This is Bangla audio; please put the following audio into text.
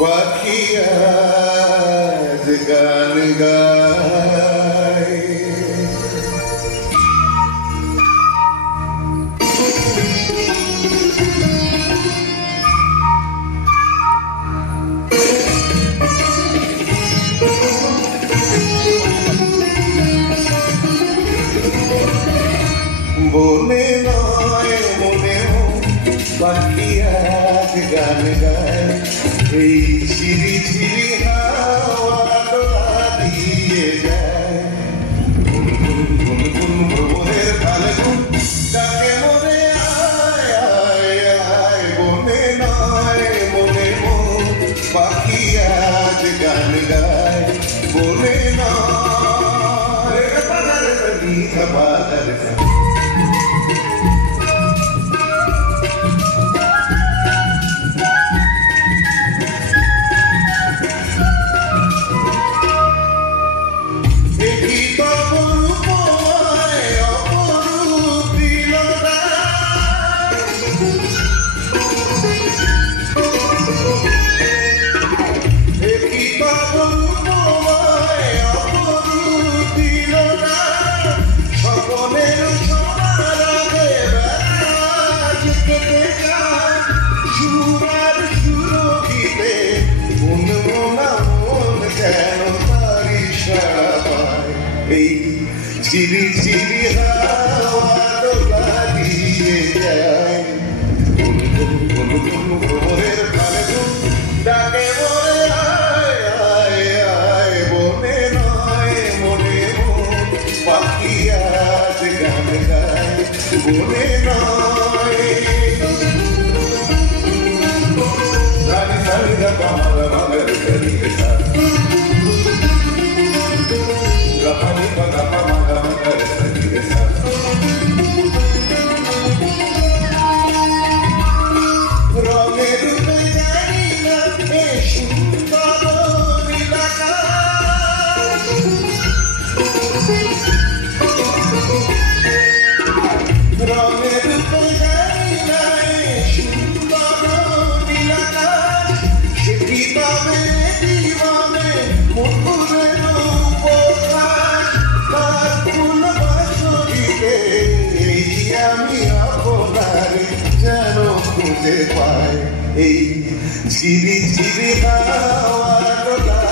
পাখি আজ গান গায়। বনে নয় মনেও পাখি আজ গান গায়। এই ঝিরি ঝিরি হাওয়া দোলা দিয়ে যায়। গুন গুন গুন গুন ভ্রমণের ফাল্গুন ডাকে মনে আয় আয় আয়। বনে নয় মনে মন পাখি আজ গান গায়। বনে নয় বাজার মিঠা বাজার চিরি চিরি হাওয়া দোলা দিয়ে যায়। গুন গুন গুন গুন ভোরের ফাল্গুন ডাকে মনে আয় আয় আয়। বনে নয় মনে মন পাখি আজ গান গায়। বনে নয় সারি সারি গা পামার মাগের করি সা গাপানি গা পামা গা মাগের করি সা। রঙের রূপে জানি না এ সুন্দর নীলাকাশ। রঙের রূপে জানি না এ সুন্দর নীলাকাশ। সেটি তবে জীবনে মধুরের উপহাস। তার ফুল বাঁশরীতে এই আমি আপনারে যেন খুঁজে পাই। এই ঝিরি ঝিরি হাওয়া দোলা